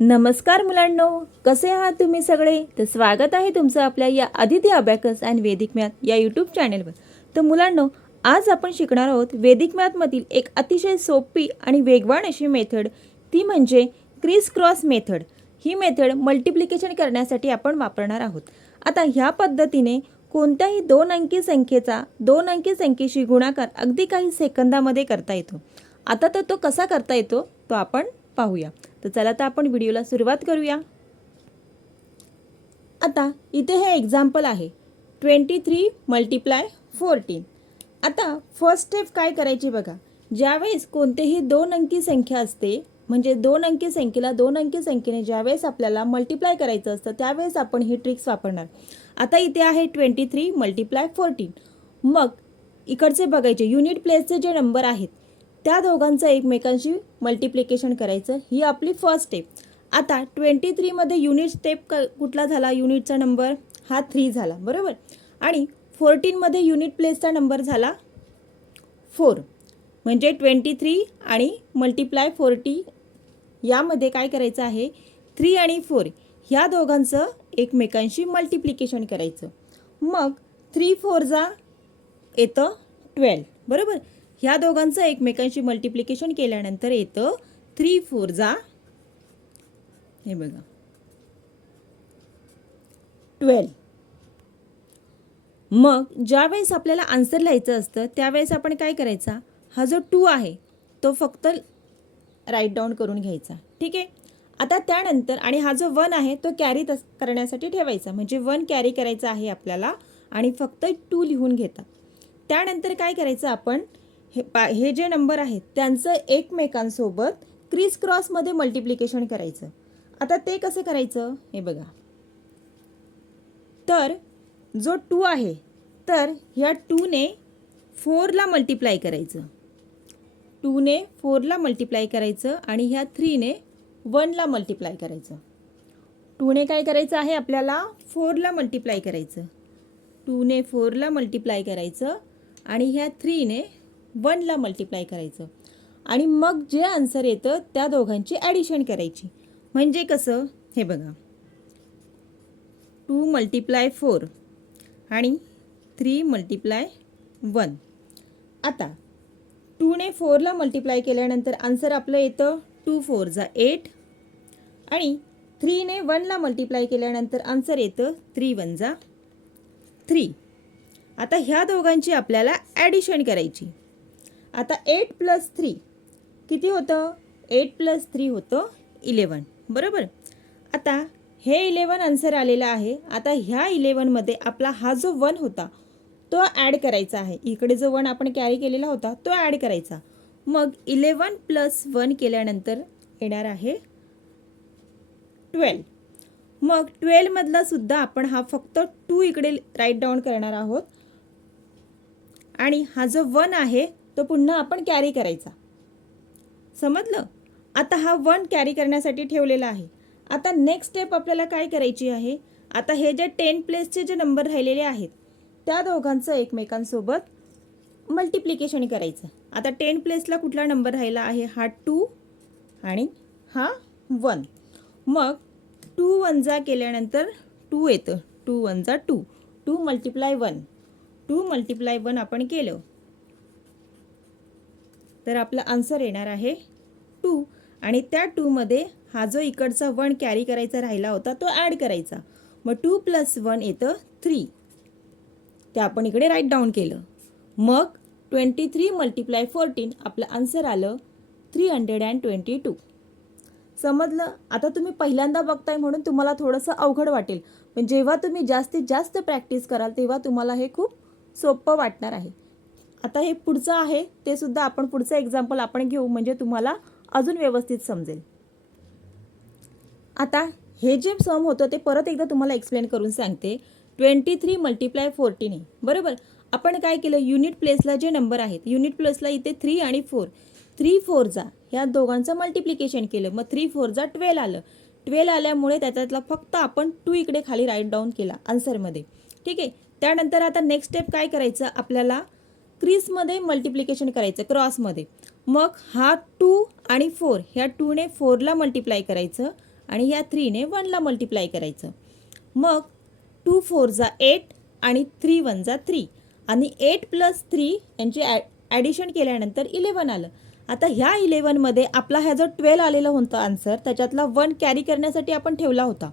नमस्कार मुलांनो, कसे आहात तुम्ही सगळे? तर स्वागत आहे तुमचं आपल्या या अदिती अबॅकस अँड वैदिक मॅथ या यूट्यूब चॅनेलवर. तर मुलांनो, आज आपण शिकणार आहोत वैदिक मॅथमधील एक अतिशय सोपी आणि वेगवान अशी मेथड, ती म्हणजे क्रिस क्रॉस मेथड. ही मेथड मल्टिप्लिकेशन करण्यासाठी आपण वापरणार आहोत. आता ह्या पद्धतीने कोणत्याही दोन अंकी संख्येचा दोन अंकी संख्येशी गुणाकार अगदी काही सेकंदामध्ये करता येतो. आता तर तो कसा करता येतो तो आपण पाहूया. तर चला तर आपण व्हिडिओला सुरुवात करूया. आता इथे हे एक्झाम्पल आहे 23 मल्टिप्लाय 14. आता फर्स्ट स्टेप काय करायची बघा. ज्यावेळेस कोणतेही दोन अंकी संख्या असते, म्हणजे दोन अंकी संख्येला दोन अंकी संख्येने ज्यावेळेस आपल्याला मल्टिप्लाय करायचं असतं त्यावेळेस आपण ही ट्रिक्स वापरणार. आता इथे आहे 23 मल्टिप्लाय 14. मग इकडचे बघायचे युनिट प्लेसचे जे नंबर आहेत त्या दोघांचं एकमेकांशी मल्टिप्लिकेशन करायचं. ही आपली फर्स्ट स्टेप. आता 23मध्ये युनिट स्टेप कुठला झाला? युनिटचा नंबर हा 3 झाला, बरोबर. आणि 14मध्ये युनिट प्लेसचा नंबर झाला 4. म्हणजे 23 आणि मल्टिप्लाय 40 यामध्ये काय करायचं आहे? 3 आणि 4 ह्या दोघांचं एकमेकांशी मल्टिप्लिकेशन करायचं. मग 3 4 येतं 12, बरोबर. ह्या दोघांचं एकमेकांशी मल्टिप्लिकेशन केल्यानंतर येतं 3 4 हे बघा 12. मग ज्यावेळेस आपल्याला आन्सर लिहायचं असतं त्यावेळेस आपण काय करायचा? हा जो 2 आहे तो फक्त राईट डाऊन करून घ्यायचा, ठीक आहे. आता त्यानंतर आणि हा जो 1 आहे तो कॅरी करण्यासाठी ठेवायचा, म्हणजे 1 कॅरी करायचा आहे आपल्याला आणि फक्त 2 लिहून घेता. त्यानंतर काय करायचं आपण? हे जे नंबर आहेत त्यांचं एकमेकांसोबत क्रिस क्रॉसमध्ये मल्टिप्लिकेशन करायचं. आता ते कसं करायचं हे बघा. तर जो 2 आहे तर ह्या 2ने 4ला मल्टिप्लाय करायचं, 2ने 4ला मल्टिप्लाय करायचं आणि ह्या 3ने 1ला मल्टिप्लाय करायचं. 2ने काय करायचं आहे आपल्याला? 4ला मल्टिप्लाय करायचं, 2ने 4ला मल्टिप्लाय करायचं आणि ह्या 3ने 1ला मल्टिप्लाय करायचं. आणि मग जे आन्सर येतं त्या दोघांची ॲडिशन करायची. म्हणजे कसं हे बघा, 2 मल्टिप्लाय 4 आणि 3 मल्टिप्लाय 1. आता 2ने 4ला मल्टिप्लाय केल्यानंतर आन्सर आपलं येतं 2 4 8 आणि 3ने 1ला मल्टिप्लाय केल्यानंतर आन्सर येतं 3 1 3. आता ह्या दोघांची आपल्याला ॲडिशन करायची. आता 8 + 3 किती होतं? 8 + 3 होतं 11, बरोबर. आता हे 11 आन्सर आलेलं आहे. आता ह्या 11मध्ये आपला हा जो 1 होता तो ॲड करायचा आहे. इकडे जो 1 आपण कॅरी केलेला होता तो ॲड करायचा. मग 11 + 1 केल्यानंतर येणार आहे 12. मग 12मधला सुद्धा आपण हा फक्त 2 इकडे राईट डाऊन करणार आहोत आणि हा जो 1 आहे तो पुन्हा आपण कॅरी करायचा, समजलं. आता हा 1 कॅरी करण्यासाठी ठेवलेला आहे. आता नेक्स्ट स्टेप आपल्याला काय करायची आहे? आता हे जे 10 प्लेसचे जे नंबर राहिलेले आहेत त्या दोघांचं एकमेकांसोबत मल्टिप्लिकेशन करायचं. आता 10 प्लेसला कुठला नंबर राहिला आहे? हा 2 आणि हा 1. मग 2 1 केल्यानंतर 2 येतं, 2 1 2, 2 मल्टिप्लाय 1, 2 मल्टिप्लाय 1 आपण केलं तर आपला आन्सर येणार आहे 2. आणि त्या 2मध्ये हा जो इकडचा 1 कॅरी करायचा राहिला होता तो ॲड करायचा. मग 2 + 1 येतं 3. ते आपण इकडे राईट डाऊन केलं. मग 23 मल्टिप्लाय 14 आपलं आन्सर आलं 322. समजलं. आता तुम्ही पहिल्यांदा बघताय म्हणून तुम्हाला थोडंसं अवघड वाटेल, पण जेव्हा तुम्ही जास्तीत जास्त प्रॅक्टिस कराल तेव्हा तुम्हाला हे खूप सोपं वाटणार आहे. आता हे पुढचं आहे ते सुद्धा आपण पुढचं एक्झाम्पल आपण घेऊ, म्हणजे तुम्हाला अजून व्यवस्थित समजेल. आता हे जे सम होतं ते परत एकदा तुम्हाला एक्सप्लेन करून सांगते. 23 मल्टिप्लाय 14 आहे, बरोबर. आपण काय केलं? युनिट प्लेसला जे नंबर आहेत, युनिट प्लेसला इथे 3 आणि 4, 3 4 ह्या दोघांचं मल्टिप्लिकेशन केलं. मग 3 4 12 आलं. 12 आल्यामुळे त्याच्यातला फक्त आपण 2 इकडे खाली राईट डाऊन केला आन्सरमध्ये, ठीक आहे. त्यानंतर आता नेक्स्ट स्टेप काय करायचं? आपल्याला क्रिसमध्ये मल्टिप्लिकेशन करायचं, क्रॉसमध्ये. मग हा 2 आणि 4 ह्या 2ने 4ला मल्टिप्लाय करायचं आणि ह्या 3ने 1ला मल्टिप्लाय करायचं. मग 2 4 जा 8 आणि 3 1 जा 3 आणि 8 प्लस 3 यांची ॲडिशन केल्यानंतर 11 आलं. आता ह्या 11मध्ये आपला ह्या जो 12 आलेला होता आन्सर त्याच्यातला 1 कॅरी करण्यासाठी आपण ठेवला होता.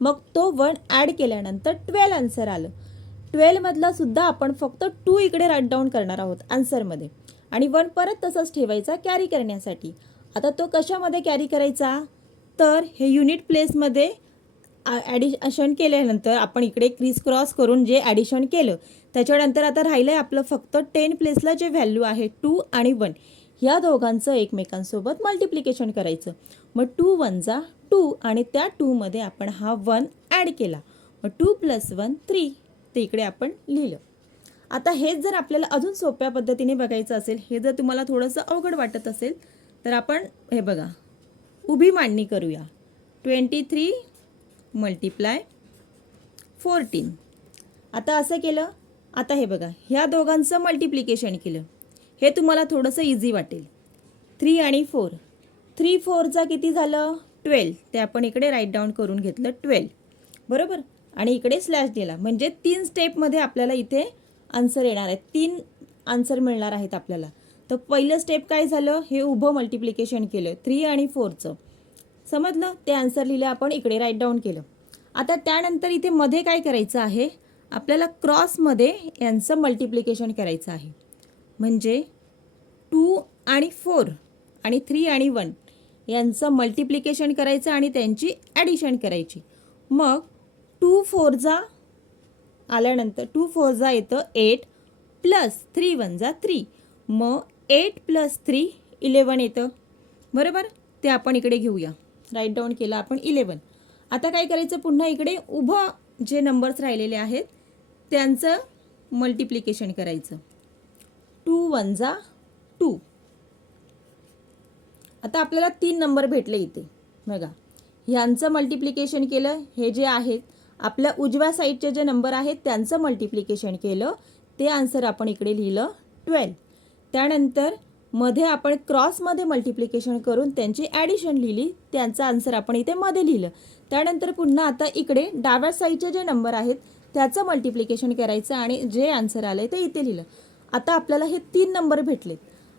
मग तो 1 ॲड केल्यानंतर 12 आन्सर आलं. 12मधला सुद्धा आपण फक्त 2 इकडे राईट डाऊन करणार आहोत आन्सरमध्ये आणि 1 परत तसंच ठेवायचा कॅरी करण्यासाठी. आता तो कशामध्ये कॅरी करायचा तर हे युनिट प्लेसमध्ये ॲडिशन केल्यानंतर आपण इकडे क्रिस क्रॉस करून जे ॲडिशन केलं त्याच्यानंतर आता राहिलं आहे आपलं फक्त 10 प्लेसला जे व्हॅल्यू आहे 2 आणि 1 ह्या दोघांचं एकमेकांसोबत मल्टिप्लिकेशन करायचं. मग 2 1 जा 2 आणि त्या 2मध्ये आपण हा 1 ॲड केला. मग 2 + 1 3 ते इकडे आपण लिहिलं. आता हेच जर आपल्याला अजून सोप्या पद्धतीने बघायचं असेल, हे जर तुम्हाला थोडंसं अवघड वाटत असेल तर आपण हे बघा उभी मांडणी करूया. 23 × 14. आता असं केलं. आता हे बघा ह्या दोघांचं मल्टिप्लिकेशन केलं. हे तुम्हाला थोडंसं इझी वाटेल. 3 आणि 4 3 4 चा किती झालं 12 ते आपण इकडे राईट डाऊन करून घेतलं 12 बरोबर आणि इकडे स्लॅश दिला म्हणजे 3 स्टेपमध्ये आपल्याला इथे आन्सर येणार आहे. 3 आन्सर मिळणार आहेत आपल्याला. तर पहिलं स्टेप काय झालं हे उभं मल्टिप्लिकेशन केलं 3 आणि 4चं समजलं. ते आन्सर लिहिलं आपण इकडे राईट डाऊन केलं. आता त्यानंतर इथे मध्ये काय करायचं आहे आपल्याला क्रॉसमध्ये यांचं मल्टिप्लिकेशन करायचं आहे. म्हणजे 2 आणि 4 आणि 3 आणि 1 यांचं मल्टिप्लिकेशन करायचं आणि त्यांची ॲडिशन करायची. मग 2 4 जा आल्यानंतर 2 4 जा येतं 8 प्लस 3 1 जा 3 मग 8 + 3 11 येतं बरोबर. ते आपण इकडे घेऊया राईट डाऊन केलं आपण 11. आता काय करायचं पुन्हा इकडे उभं जे नंबर्स राहिलेले आहेत त्यांचं मल्टिप्लिकेशन करायचं. 2 1 जा 2. आता आपल्याला 3 नंबर भेटले इथे बघा. ह्यांचं मल्टिप्लिकेशन केलं. हे जे आहेत आपल्या उजव्या साईडचे जे नंबर आहेत त्यांचं मल्टिप्लिकेशन केलं. ते आन्सर आपण इकडे लिहिलं 12. त्यानंतर मध्ये आपण क्रॉसमध्ये मल्टिप्लिकेशन करून त्यांची ॲडिशन लिहिली. त्यांचं आन्सर आपण इथे मध्ये लिहिलं. त्यानंतर पुन्हा आता इकडे डाव्या साईडचे जे नंबर आहेत त्याचं मल्टिप्लिकेशन करायचं आणि जे आन्सर आलं ते इथे लिहिलं. आता आपल्याला हे 3 नंबर भेटलेत.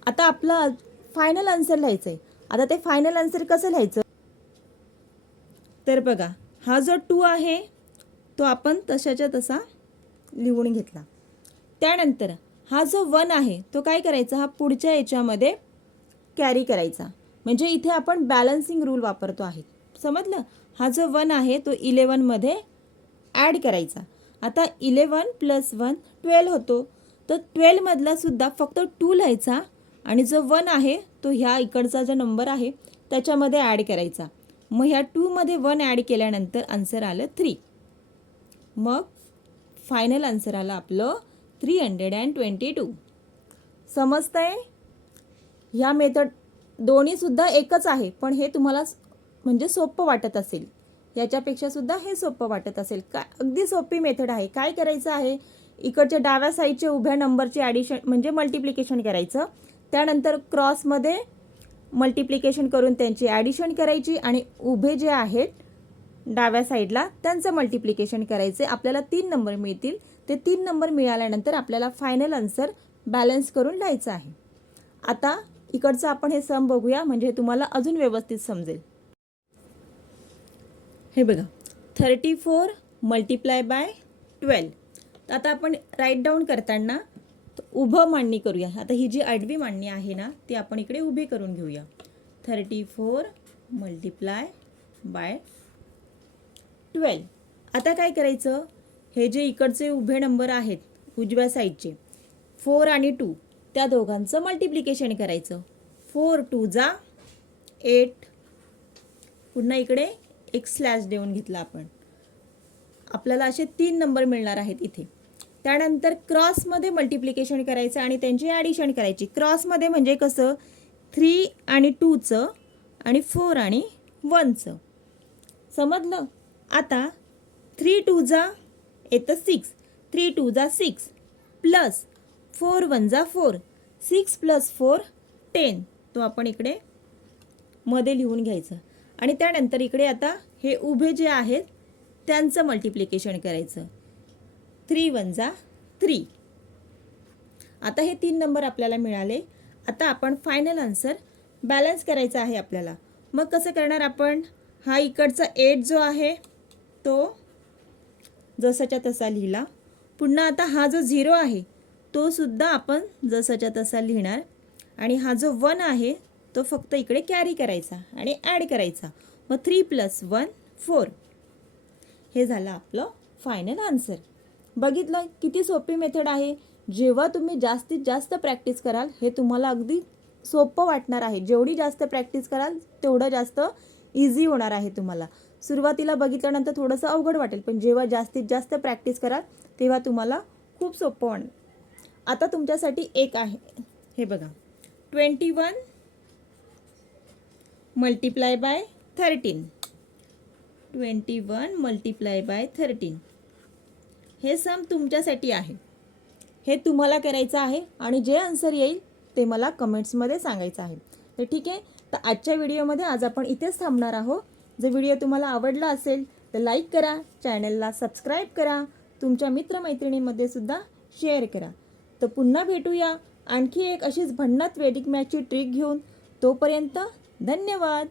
आता आपलं फायनल आन्सर लिहायचं आहे. आता ते फायनल आन्सर कसं लिहायचं तर बघा हा जो 2 आहे तो आपण तशाच्या तसा लिहून घेतला. त्यानंतर हा जो 1 आहे तो काय करायचा हा पुढच्या याच्यामध्ये कॅरी करायचा. म्हणजे इथे आपण बॅलन्सिंग रूल वापरतो आहे समजलं. हा जो 1 आहे तो 11मध्ये ॲड करायचा. आता 11 + 1 12 होतो. तर 12मधला सुद्धा फक्त 2 लिहायचा आणि जो 1 आहे तो ह्या इकडचा जो नंबर आहे त्याच्यामध्ये ॲड करायचा. मग ह्या 2मध्ये 1 ॲड केल्यानंतर आन्सर आलं 3. मग फायनल आन्सर आलं आपलं 322. समजतंय. ह्या मेथड दोन्हीसुद्धा एकच आहे पण हे तुम्हाला म्हणजे सोपं वाटत असेल. याच्यापेक्षा सुद्धा हे सोपं वाटत असेल. काय अगदी सोपी मेथड आहे. काय करायचं आहे इकडच्या डाव्या साईडचे उभ्या नंबरची ॲडिशन म्हणजे मल्टिप्लिकेशन करायचं. त्यानंतर क्रॉसमध्ये मल्टिप्लिकेशन करून त्यांची ॲडिशन करायची आणि उभे जे आहेत डाव्या साईडला त्यांचं मल्टिप्लिकेशन करायचे. आपल्याला 3 नंबर मिळतील. ते 3 नंबर मिळाल्यानंतर आपल्याला फायनल आन्सर बॅलन्स करून लिहायचं आहे. आता इकडचं आपण हे सम बघूया म्हणजे तुम्हाला अजून व्यवस्थित समजेल. हे बघा 34 × 12. आता आपण राईट डाऊन करताना उभं मांडणी करूया. आता ही जी आडवी मांडणी आहे ना ती आपण इकडे उभी करून घेऊया. 34 × 12. आता काय करायचं हे जे इकडचे उभे नंबर आहेत उजव्या साईडचे 4 आणि 2 त्या दोघांचं मल्टिप्लिकेशन करायचं. 4 2 जा 8. पुन्हा इकडे एक स्लॅश देऊन घेतला आपण. आपल्याला असे 3 नंबर मिळणार आहेत इथे. त्यानंतर क्रॉसमध्ये मल्टिप्लिकेशन करायचं आणि त्यांची ॲडिशन करायची. क्रॉसमध्ये म्हणजे कसं 3 आणि 2चं आणि 4 आणि 1चं समजलं. आता 3 2 जा येतं 6. 3 2 जा 6 प्लस 4 1 जा 4. 6 + 4 10 तो आपण इकडे मध्ये लिहून घ्यायचं आणि त्यानंतर इकडे आता हे उभे जे आहेत त्यांचं मल्टिप्लिकेशन करायचं. 3 1 जा 3. आता हे 3 नंबर आपल्याला मिळाले. आता आपण फायनल आन्सर बॅलन्स करायचा आहे आपल्याला. मग कसं करणार आपण? हा इकडचा 8 जो आहे तो जसाच्या तसा लिहिला. पुन्हा आता हा जो 0 आहे तो सुद्धा आपण जसाच्या तसा लिहिणार आणि हा जो 1 आहे तो फक्त इकडे कॅरी करायचा आणि ॲड करायचा. मग 3 + 1 4. हे झालं आपलं फायनल आन्सर. बघितलं किती सोपी मेथड आहे. जेव्हा तुम्ही जास्तीत जास्त प्रॅक्टिस कराल हे तुम्हाला अगदी सोपं वाटणार आहे. जेवढी जास्त प्रॅक्टिस कराल तेवढं जास्त इझी होणार आहे तुम्हाला. सुरुवातीला बघितल्यानंतर थोडंसं अवघड वाटेल, पण जेव्हा जास्तीत जास्त प्रॅक्टिस कराल तेव्हा तुम्हाला खूप सोपं होणार. आता तुमच्यासाठी एक आहे, हे बघा. 21 × 13. 21 × 13. हे सम तुमच्यासाठी आहे. हे तुम्हाला करायचं आहे आणि जे आन्सर येईल ते मला कमेंट्समध्ये सांगायचं आहे. तर ठीक आहे. तर आजच्या व्हिडिओमध्ये आज आपण इथेच थांबणार आहोत. जर व्हिडिओ तुम्हाला आवडला असेल तर लाईक करा, चॅनलला सबस्क्राईब करा, तुमच्या मित्रमैत्रिणींमध्ये सुद्धा शेअर करा. तर पुन्हा भेटूया आणखी एक अशीच भन्नाट वैदिक मॅथची ट्रिक घेऊन. तोपर्यंत धन्यवाद.